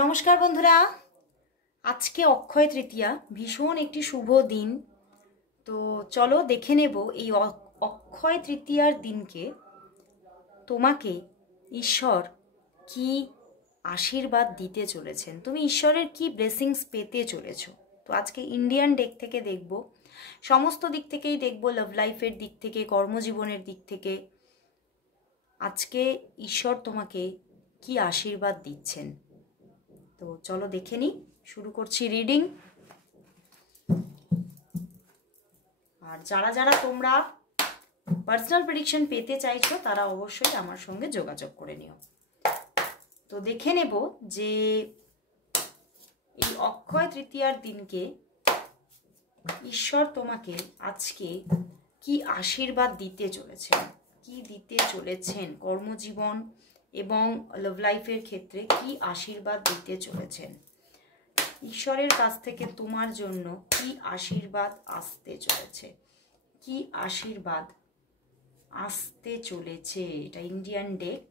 নমস্কার বন্ধুরা, আজকে অক্ষয় তৃতীয়া, ভীষণ একটি শুভ দিন। তো চলো দেখে নেব এই অক্ষয় তৃতীয়ার দিনকে তোমাকে ঈশ্বর কি আশীর্বাদ দিতে চলেছেন, তুমি ঈশ্বরের কি ব্লেসিংস পেতে চলেছো। তো আজকে ইন্ডিয়ান ডেক থেকে দেখব, সমস্ত দিক থেকেই দেখব, লাভ লাইফের দিক থেকে, কর্মজীবনের দিক থেকে আজকে ঈশ্বর তোমাকে কি আশীর্বাদ দিচ্ছেন। তো চলো দেখে নিই, শুরু করছি রিডিং। আর যারা যারা তোমরা পার্সোনাল প্রেডিকশন পেতে চাইছো তারা অবশ্যই আমার সঙ্গে যোগাযোগ করে নিও। তো দেখে নেব যে এই অক্ষয় তৃতীয়ার দিনকে ঈশ্বর তোমাকে আজকে কি আশীর্বাদ দিতে চলেছেন, কি দিতে চলেছেন, কর্মজীবন এবং লাভ লাইফের ক্ষেত্রে কি আশীর্বাদ দিতে চলেছেন। ঈশ্বরের কাছ থেকে তোমার জন্য কি আশীর্বাদ আসতে চলেছে, কি আশীর্বাদ আসতে চলেছে। এটা ইন্ডিয়ান ডেক।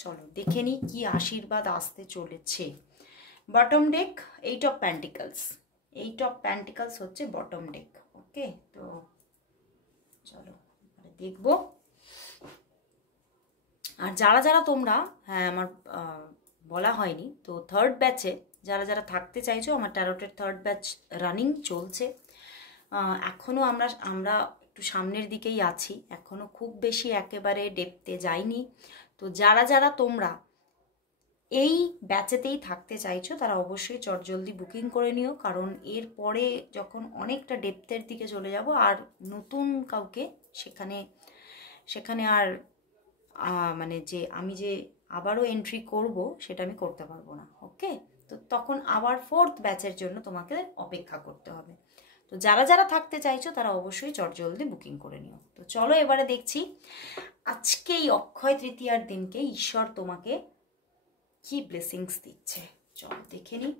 চলো দেখে নিই কি আশীর্বাদ আসতে চলেছে। Bottom day, 8 of pentacles. 8 of pentacles হচ্ছে বটম ডেক। ওকে, তো চলো দেখবো। আর যারা যারা তোমরা, হ্যাঁ আমার বলা হয়নি, তো থার্ড ব্যাচে যারা যারা থাকতে চাইছো, আমার ট্যারোটের থার্ড ব্যাচ রানিং চলছে। এখনও আমরা একটু সামনের দিকেই আছি, এখনও খুব বেশি একেবারে ডেপথে যাইনি। তো যারা যারা তোমরা এই ব্যাচেতেই থাকতে চাইছো তারা অবশ্যই চটজলদি বুকিং করে নিও, কারণ এর পরে যখন অনেকটা ডেপথের দিকে চলে যাব আর নতুন কাউকে সেখানে আর মানে যে আমি যে আবারও এন্ট্রি করব সেটা আমি করতে পারবো না। ওকে, তো তখন আবার ফোর্থ ব্যাচের জন্য তোমাকে অপেক্ষা করতে হবে। তো যারা যারা থাকতে চাইছো তারা অবশ্যই চটজলদি বুকিং করে নিও। তো চলো এবারে দেখছি আজকে এই অক্ষয় তৃতীয়ার দিনকে ঈশ্বর তোমাকে কি ব্লেসিংস দিচ্ছে। চলো দেখে নি।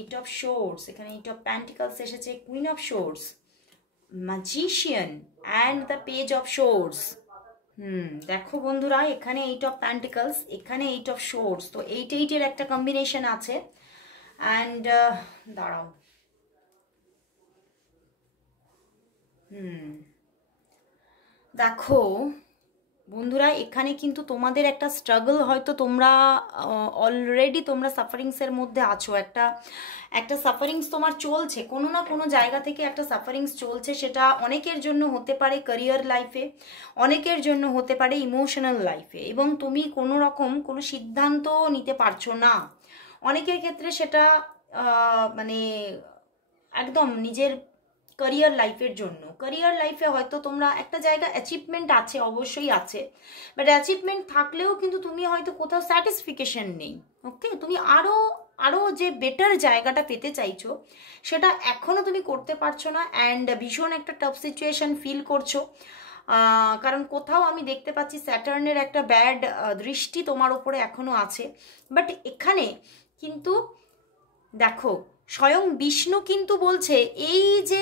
8 অফ শোর্স, এখানে 8 অফ প্যান্টিকলস এসেছে, queen of swords, magician and the page of swords. দেখো বন্ধুরা, এখানে 8 অফ প্যান্টিকলস, এখানে 8 অফ শোর্স, তো 8 এর একটা কম্বিনেশন আছে। অ্যান্ড দাঁড়াও, দেখো বন্ধুরা, এখানে কিন্তু তোমাদের একটা স্ট্রাগল, হয়তো তোমরা অলরেডি তোমরা সাফারিংসের মধ্যে আছো, একটা সাফারিংস তোমার চলছে, কোনো না কোনো জায়গা থেকে একটা সাফারিংস চলছে। সেটা অনেকের জন্য হতে পারে ক্যারিয়ার লাইফে, অনেকের জন্য হতে পারে ইমোশনাল লাইফে, এবং তুমি কোনো রকম কোনো সিদ্ধান্ত নিতে পারছো না। অনেকের ক্ষেত্রে সেটা মানে একদম নিজের ক্যারিয়ার লাইফের জন্য, ক্যারিয়ার লাইফে হয়তো তোমরা একটা জায়গা অ্যাচিভমেন্ট আছে, অবশ্যই আছে, বাট অ্যাচিভমেন্ট থাকলেও কিন্তু তুমি হয়তো কোথাও স্যাটিসফিকেশন নেই। ওকে, তুমি আরও যে বেটার জায়গাটা পেতে চাইছো সেটা এখনও তুমি করতে পারছো না, অ্যান্ড ভীষণ একটা টাফ সিচুয়েশন ফিল করছো। কারণ কোথাও আমি দেখতে পাচ্ছি স্যাটার্নের একটা ব্যাড দৃষ্টি তোমার ওপরে এখনও আছে। বাট এখানে কিন্তু দেখো, স্বয়ং বিষ্ণু কিন্তু বলছে এই যে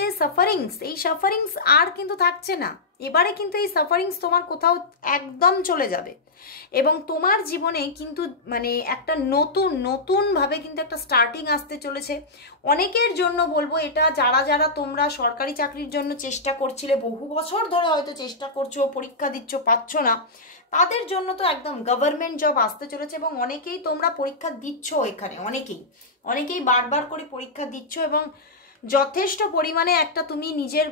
এই সাফারিংস আর কিন্তু থাকছে না। এবারে কিন্তু এই সাফারিংস তোমার কোথাও একদম চলে যাবে, এবং তোমার জীবনে কিন্তু মানে একটা নতুনভাবে কিন্তু একটা স্টার্টিং আসতে চলেছে। অনেকের জন্য বলবো এটা, যারা যারা তোমরা সরকারি চাকরির জন্য চেষ্টা করছিলে, বহু বছর ধরে হয়তো চেষ্টা করছো, পরীক্ষা দিচ্ছ, পাচ্ছ না, তাদের জন্য তো একদম গভর্নমেন্ট জব আসতে চলেছে। এবং অনেকেই তোমরা পরীক্ষা দিচ্ছ, এখানে অনেকেই বারবার করে পরীক্ষা দিচ্ছ, এবং যথেষ্ট পরিমাণে একটা তুমি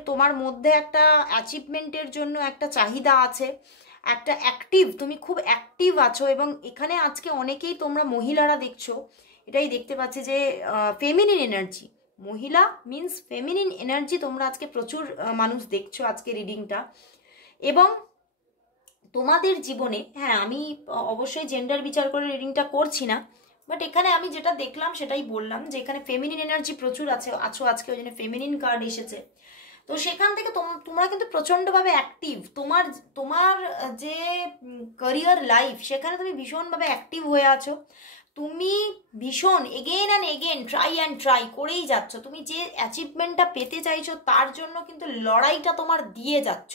তোমার মধ্যে একটা অ্যাচিভমেন্টের জন্য একটা চাহিদা আছে, একটা তুমি খুব অ্যাক্টিভ আছো। এবং এখানে আজকে অনেকেই তোমরা মহিলারা দেখছো, এটাই দেখতে পাচ্ছি যে ফেমিনিন এনার্জি, মহিলা মিন্স ফেমিনিন এনার্জি তোমরা আজকে প্রচুর মানুষ দেখছো আজকে রিডিংটা। এবং তোমাদের জীবনে, হ্যাঁ আমি অবশ্যই জেন্ডার বিচার করে রিডিংটা করছি না, বাট এখানে আমি যেটা দেখলাম সেটাই বললাম, যে এখানে ফেমিনিন এনার্জি প্রচুর আছো আজকে, ওই জন্য ফেমিনিন কার্ড এসেছে। তো সেখান থেকে তোমরা কিন্তু প্রচণ্ডভাবে অ্যাক্টিভ, তোমার যে ক্যারিয়ার লাইফ সেখানে তুমি ভীষণভাবে অ্যাক্টিভ হয়ে আছো। তুমি ভীষণ এগেন অ্যান্ড এগেন ট্রাই করেই যাচ্ছ। তুমি যে অ্যাচিভমেন্টটা পেতে চাইছো তার জন্য কিন্তু লড়াইটা তোমার দিয়ে যাচ্ছ,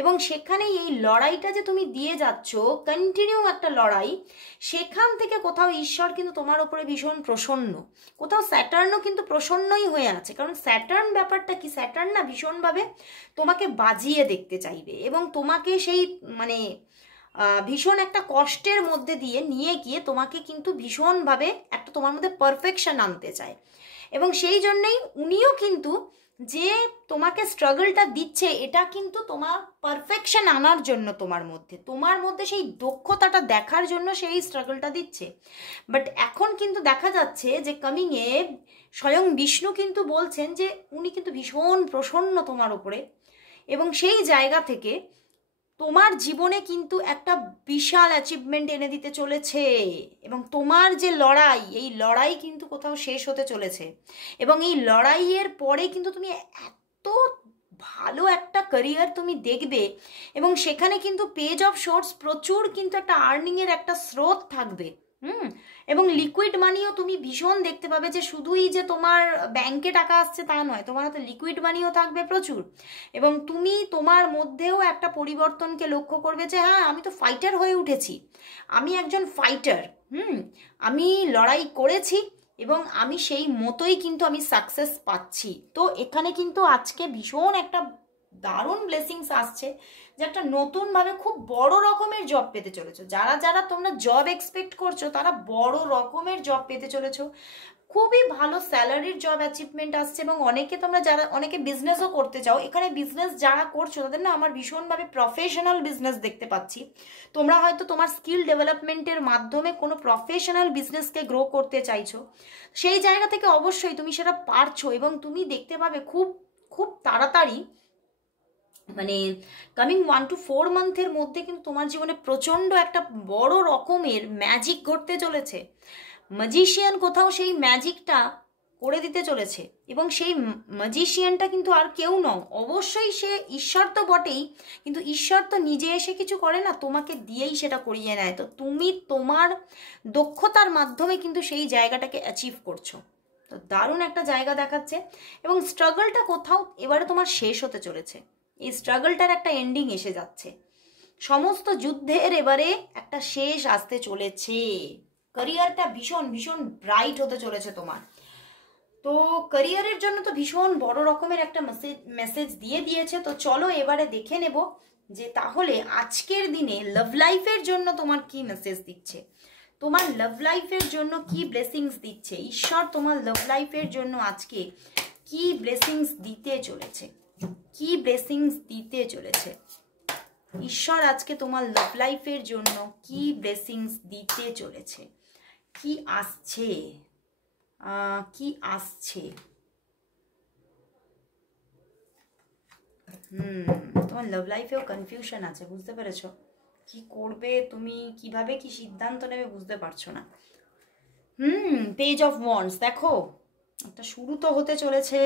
এবং সেখানে এই লড়াইটা যে তুমি দিয়ে যাচ্ছ, কন্টিনিউ একটা লড়াই, সেখান থেকে কোথাও ঈশ্বর কিন্তু তোমার ওপরে ভীষণ প্রসন্ন, কোথাও স্যাটার্নও কিন্তু প্রসন্নই হয়ে আছে। কারণ স্যাটার্ন ব্যাপারটা কি, স্যাটার্ন না ভীষণভাবে তোমাকে বাজিয়ে দেখতে চাইবে, এবং তোমাকে সেই মানে ভীষণ একটা কষ্টের মধ্যে দিয়ে নিয়ে গিয়ে তোমাকে কিন্তু ভীষণভাবে একটা তোমার মধ্যে পারফেকশন আনতে চায়। এবং সেই জন্যেই উনিও কিন্তু যে তোমাকে স্ট্রাগলটা দিচ্ছে, এটা কিন্তু তোমার পারফেকশন আনার জন্য, তোমার মধ্যে সেই দক্ষতাটা দেখার জন্য সেই স্ট্রাগলটা দিচ্ছে। বাট এখন কিন্তু দেখা যাচ্ছে যে কামিংয়ে স্বয়ং বিষ্ণু কিন্তু বলছেন যে উনি কিন্তু ভীষণ প্রসন্ন তোমার উপরে, এবং সেই জায়গা থেকে তোমার জীবনে কিন্তু একটা বিশাল অ্যাচিভমেন্ট এনে দিতে চলেছে। এবং তোমার যে লড়াই, এই লড়াই কিন্তু কোথাও শেষ হতে চলেছে, এবং এই লড়াইয়ের পরে কিন্তু তুমি এত ভালো একটা ক্যারিয়ার তুমি দেখবে, এবং সেখানে কিন্তু পেজ অফ শর্টস প্রচুর কিন্তু একটা আর্নিংয়ের একটা স্রোত থাকবে। এবং লিকুইড মানিও তুমি ভীষণ দেখতে পাবে, যে শুধুই যে তোমার ব্যাংকে টাকা আসছে তা নয়, তোমার হাতে লিকুইড মানিও থাকবে প্রচুর। এবং তুমি তোমার মধ্যেও একটা পরিবর্তনকে লক্ষ্য করবে, যে হ্যাঁ আমি তো ফাইটার হয়ে উঠেছি, আমি একজন ফাইটার, আমি লড়াই করেছি, এবং আমি সেই মতোই কিন্তু আমি সাকসেস পাচ্ছি। তো এখানে কিন্তু আজকে ভীষণ একটা দারুণ ব্লেসিংস আসছে, যে একটা নতুনভাবে খুব বড় রকমের জব পেতে চলেছো। যারা তোমরা জব এক্সপেক্ট করছো, তারা বড় রকমের জব পেতে চলেছো। খুবই ভালো স্যালারির জব অ্যাচিভমেন্ট আসছে, এবং অনেকে বিজনেসও করতে চাও, এখানে বিজনেস যারা করছো তাদের না আমার ভীষণভাবে প্রফেশনাল বিজনেস দেখতে পাচ্ছি। তোমরা হয়তো তোমার স্কিল ডেভেলপমেন্টের মাধ্যমে কোনো প্রফেশনাল বিজনেসকে গ্রো করতে চাইছো, সেই জায়গা থেকে অবশ্যই তুমি সেটা পারছো, এবং তুমি দেখতে পাবে খুব খুব তাড়াতাড়ি, মানে কামিং 1 to 4 মান্থের মধ্যে কিন্তু তোমার জীবনে প্রচণ্ড একটা বড় রকমের ম্যাজিক ঘটতে চলেছে। ম্যাজিশিয়ান কোথাও সেই ম্যাজিকটা করে দিতে চলেছে, এবং সেই ম্যাজিশিয়ানটা কিন্তু আর কেউ নয়, অবশ্যই সে ঈশ্বর তো বটেই, কিন্তু ঈশ্বর তো নিজে এসে কিছু করে না, তোমাকে দিয়েই সেটা করিয়ে নেয়। তো তুমি তোমার দক্ষতার মাধ্যমে কিন্তু সেই জায়গাটাকে অ্যাচিভ করছো। তো দারুণ একটা জায়গা দেখাচ্ছে, এবং স্ট্রাগলটা কোথাও এবারে তোমার শেষ হতে চলেছে। এই স্ট্রাগলটার একটা এন্ডিং এসে যাচ্ছে, সমস্ত যুদ্ধের এবারে একটা শেষ আসতে চলেছে। ক্যারিয়ারটা ভীষণ ভীষণ ব্রাইট হতে চলেছে তোমার। তো ক্যারিয়ারের জন্য তো ভীষণ বড় রকমের একটা মেসেজ দিয়ে দিয়েছে। তো চলো এবারে দেখে নেব যে তাহলে আজকের দিনে লাভ লাইফের জন্য তোমার কি মেসেজ দিচ্ছে, তোমার লাভ লাইফের জন্য কি ব্লেসিংস দিচ্ছে ঈশ্বর, তোমার লাভ লাইফের জন্য আজকে কি ব্লেসিংস দিতে চলেছে, কি ব্লেসিংস দিতে চলেছে ঈশ্বর আজকে তোমার লাভ লাইফের জন্য কি ব্লেসিংস দিতে চলেছে, কি আসছে, কি আসছে। তোমার লাভ লাইফেও কনফিউশন আছে, বুঝতে পেরেছো? কি করবে তুমি, কিভাবে কি সিদ্ধান্ত নেবে বুঝতে পারছো না। পেজ অফ ওয়ান্ডস দেখো, একটা শুরু তো হতে চলেছে।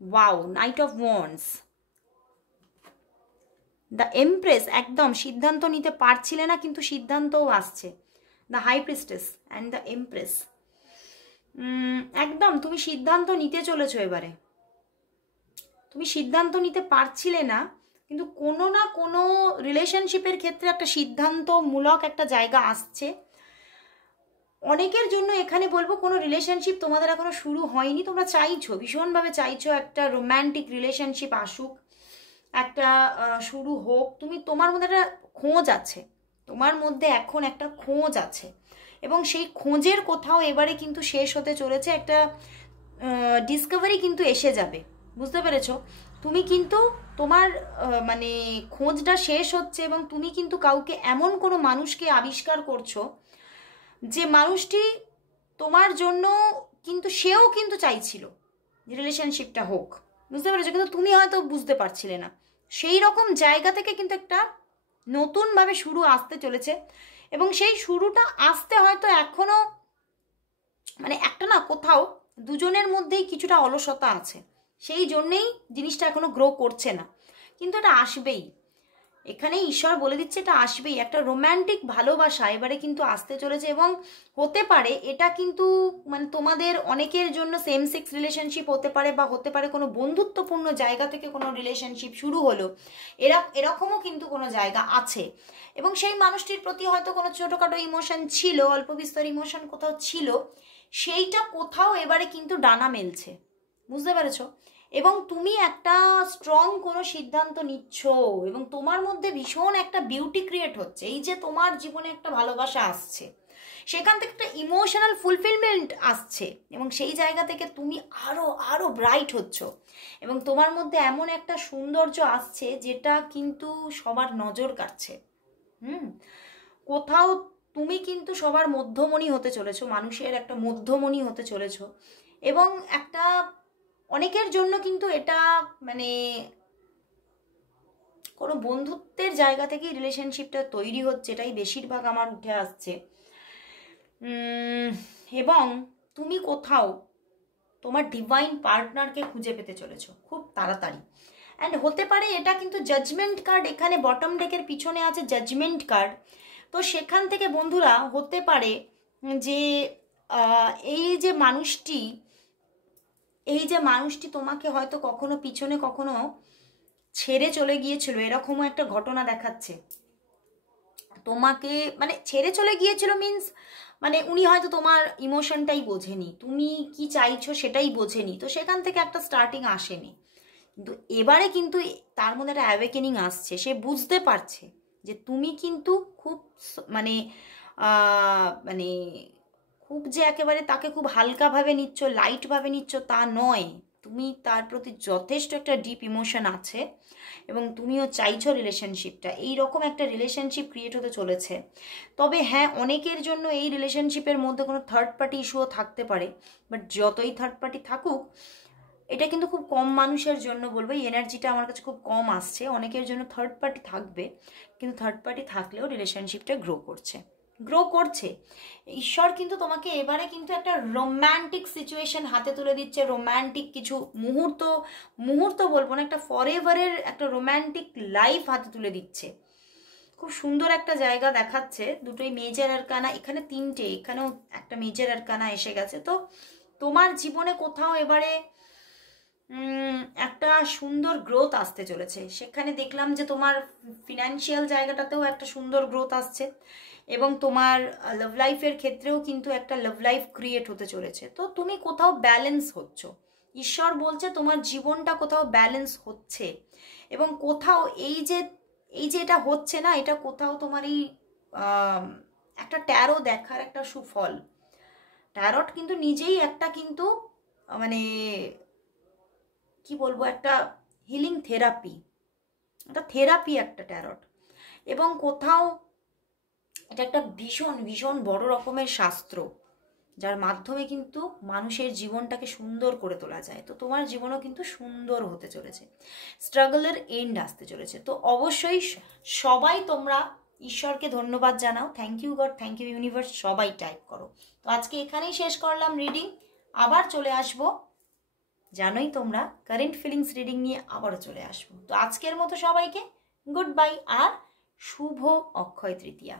Wow, Knight of Wands, the Empress, একদম সিদ্ধান্ত নিতে পারছিলে না কিন্তু সিদ্ধান্তও আসছে। The High Priestess and the Empress, একদম তুমি সিদ্ধান্ত নিতে চলেছো এবারে। তুমি সিদ্ধান্ত নিতে পারছিলে না, কিন্তু কোনো না কোনো রিলেশনশিপের ক্ষেত্রে একটা সিদ্ধান্তমূলক একটা জায়গা আসছে। অনেকের জন্য এখানে বলবো কোনো রিলেশনশিপ তোমাদের এখনো শুরু হয়নি, তোমরা চাইছো, ভীষণভাবে চাইছো একটা রোম্যান্টিক রিলেশনশিপ আসুক, একটা শুরু হোক। তোমার মধ্যে একটা খোঁজ আছে, তোমার মধ্যে এখন একটা খোঁজ আছে, এবং সেই খোঁজের কোথাও এবারে কিন্তু শেষ হতে চলেছে, একটা ডিসকভারি কিন্তু এসে যাবে, বুঝতে পেরেছো? তুমি কিন্তু তোমার মানে খোঁজটা শেষ হচ্ছে, এবং তুমি কিন্তু কাউকে এমন কোনো মানুষকে আবিষ্কার করছো যে মানুষটি তোমার জন্য কিন্তু সেও কিন্তু চাইছিল যে রিলেশনশিপটা হোক, বুঝতে পেরেছো? কিন্তু তুমি হয়তো বুঝতে পারছিলে না। সেই রকম জায়গা থেকে কিন্তু একটা নতুনভাবে শুরু আসতে চলেছে, এবং সেই শুরুটা আসতে হয়তো এখনো মানে একটা না কোথাও দুজনের মধ্যেই কিছুটা অলসতা আছে, সেই জন্যেই জিনিসটা এখনো গ্রো করছে না, কিন্তু এটা আসবেই। এখানে ঈশ্বর বলে দিচ্ছে এটা আসবেই, একটা রোম্যান্টিক ভালোবাসা এবারে কিন্তু আসতে চলেছে। এবং হতে পারে এটা কিন্তু মানে তোমাদের অনেকের জন্য সেম সেক্স রিলেশনশিপ হতে পারে, বা হতে পারে কোনো বন্ধুত্বপূর্ণ জায়গা থেকে কোনো রিলেশনশিপ শুরু হলো, এরকমও কিন্তু কোনো জায়গা আছে। এবং সেই মানুষটির প্রতি হয়তো কোনো ছোটোখাটো ইমোশন ছিল, অল্প বিস্তর ইমোশন কোথাও ছিল, সেইটা কোথাও এবারে কিন্তু ডানা মেলছে, বুঝতে পেরেছো? এবং তুমি একটা স্ট্রং কোনো সিদ্ধান্ত নিচ্ছ, এবং তোমার মধ্যে ভীষণ একটা বিউটি ক্রিয়েট হচ্ছে। এই যে তোমার জীবনে একটা ভালোবাসা আসছে, সেখান থেকে একটা ইমোশনাল ফুলফিলমেন্ট আসছে, এবং সেই জায়গা থেকে তুমি আরো আরো ব্রাইট হচ্ছ, এবং তোমার মধ্যে এমন একটা সৌন্দর্য আসছে যেটা কিন্তু সবার নজর কাড়ছে। কোথাও তুমি কিন্তু সবার মধ্যমণি হতে চলেছো, মানুষের একটা মধ্যমণি হতে চলেছো। এবং একটা অনেকের জন্য কিন্তু এটা মানে কোনো বন্ধুত্বের জায়গা থেকেই রিলেশনশিপটা তৈরি হচ্ছে, এটাই বেশিরভাগ আমার উঠে আসছে। এবং তুমি কোথাও তোমার ডিভাইন পার্টনারকে খুঁজে পেতে চলেছো খুব তাড়াতাড়ি। অ্যান্ড হতে পারে এটা কিন্তু জাজমেন্ট কার্ড, এখানে বটম ডেকের পিছনে আছে জাজমেন্ট কার্ড। তো সেখান থেকে বন্ধুরা হতে পারে যে এই যে মানুষটি তোমাকে হয়তো কখনো পিছনে কখনো ছেড়ে চলে গিয়েছিল, এরকমও একটা ঘটনা দেখাচ্ছে। তোমাকে মানে ছেড়ে চলে গিয়েছিল মিন্স মানে উনি হয়তো তোমার ইমোশনটাই বোঝেনি, তুমি কি চাইছো সেটাই বোঝেনি, তো সেখান থেকে একটা স্টার্টিং আসেনি। কিন্তু এবারে কিন্তু তার মধ্যে একটা অ্যাওয়েকেনিং আসছে, সে বুঝতে পারছে যে তুমি কিন্তু খুব মানে মানে খুব যে একেবারে তাকে খুব হালকাভাবে নিচ্ছ, লাইটভাবে নিচ্ছ তা নয়, তুমি তার প্রতি যথেষ্ট একটা ডিপ ইমোশন আছে, এবং তুমিও চাইছো রিলেশনশিপটা, এইরকম একটা রিলেশনশিপ ক্রিয়েট হতে চলেছে। তবে হ্যাঁ, অনেকের জন্য এই রিলেশনশিপের মধ্যে কোনো থার্ড পার্টি ইস্যুও থাকতে পারে, বাট যতই থার্ড পার্টি থাকুক, এটা কিন্তু খুব কম মানুষের জন্য বলবো, এই এনার্জিটা আমার কাছে খুব কম আসছে। অনেকের জন্য থার্ড পার্টি থাকবে, কিন্তু থার্ড পার্টি থাকলেও রিলেশনশিপটা গ্রো করছে। ঈশ্বর কিন্তু তোমাকে এবারে কিন্তু একটা রোম্যান্টিক সিচুয়েশন হাতে তুলে দিচ্ছে, রোম্যান্টিক কিছু মুহূর্ত বলবো না, একটা ফরএভারের একটা রোম্যান্টিক লাইফ হাতে তুলে দিচ্ছে। খুব সুন্দর একটা জায়গা দেখাচ্ছে, দুটোই মেজর আরকানা, এখানে তিনটে, এখানেও একটা মেজর আরকানা এসে গেছে। তো তোমার জীবনে কোথাও এবারে একটা সুন্দর গ্রোথ আসতে চলেছে। সেখানে দেখলাম যে তোমার ফিনান্সিয়াল জায়গাটাতেও একটা সুন্দর গ্রোথ আসছে, এবং তোমার লাভ লাইফের ক্ষেত্রেও কিন্তু একটা লাভ লাইফ ক্রিয়েট হতে চলেছে। তো তুমি কোথাও ব্যালেন্স হচ্ছ, ঈশ্বর বলছে তোমার জীবনটা কোথাও ব্যালেন্স হচ্ছে, এবং কোথাও এই যে এটা হচ্ছে না, এটা কোথাও তোমার এই একটা ট্যারো দেখার একটা সুফল। ট্যারট কিন্তু নিজেই একটা কিন্তু মানে কি বলবো, একটা হিলিং থেরাপি, একটা ট্যারট। এবং কোথাও এটা একটা ভীষণ ভীষণ বড় রকমের শাস্ত্র, যার মাধ্যমে কিন্তু মানুষের জীবনটাকে সুন্দর করে তোলা যায়। তো তোমার জীবনও কিন্তু সুন্দর হতে চলেছে, স্ট্রাগলের এন্ড আসতে চলেছে। তো অবশ্যই সবাই তোমরা ঈশ্বরকে ধন্যবাদ জানাও, thank you God, thank you universe, সবাই টাইপ করো। তো আজকে এখানেই শেষ করলাম রিডিং, আবার চলে আসবো, জানোই তোমরা কারেন্ট ফিলিংস রিডিং নিয়ে আবারও চলে আসবো। তো আজকের মতো সবাইকে গুড বাই, আর শুভ অক্ষয় তৃতীয়া।